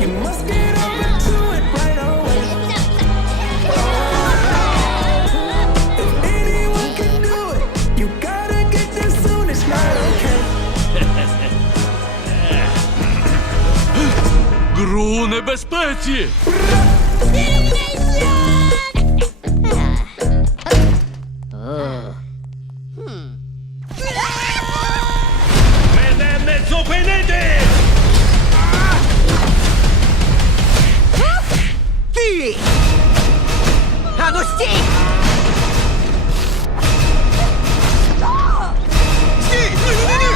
You must get over to it right away. If anyone can do it, you gotta get there soon. It's not okay. Гру у небезпеці! Мене не зупинити! Ти! Ану, стій! Стій! Ні-ні-ні!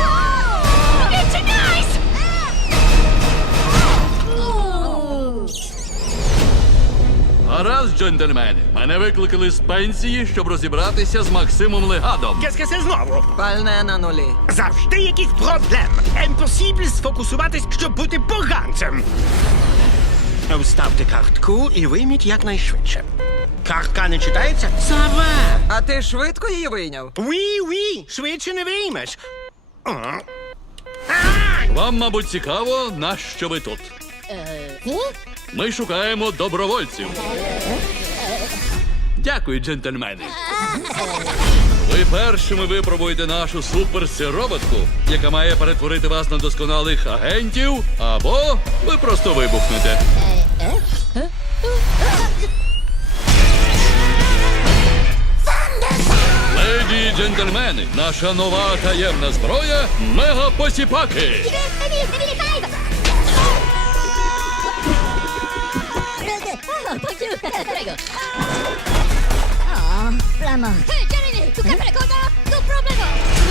Гаразд, джентльмени. Мене викликали з пенсії, щоб розібратися з Максимом Легадом. Кескесе знову. Пальне на нулі. Завжди якісь проблеми. Емпосібль сфокусуватись, щоб бути поганцем. Вставте картку і вийміть якнайшвидше. Картка не читається? Сава! А ти швидко її вийняв? Уі, швидше не виймеш. Вам, мабуть, цікаво, нащо ви тут. Ми шукаємо добровольців. Дякую, джентльмени. Ви першими випробуєте нашу суперсироботку, яка має перетворити вас на досконалих агентів, або ви просто вибухнете. Леді і джентльмени, наша нова таємна зброя – мегапосіпаки. Flama. Hej, Jeremy! Tu capre cosa? Tu problema!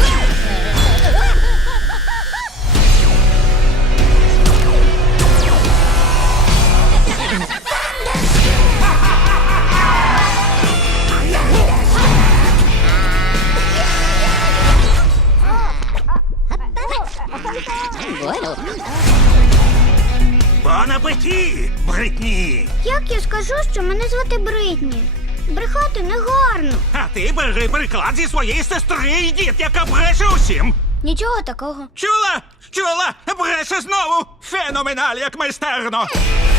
Bueno. Бон апеті, Бритні! Як я скажу, що мене звати Бритні? Брехати не гарно. А ти бери приклад зі своєї сестри і дід, яка бреше усім. Нічого такого. Чула? Бреше знову. Феноменаль, як майстерно.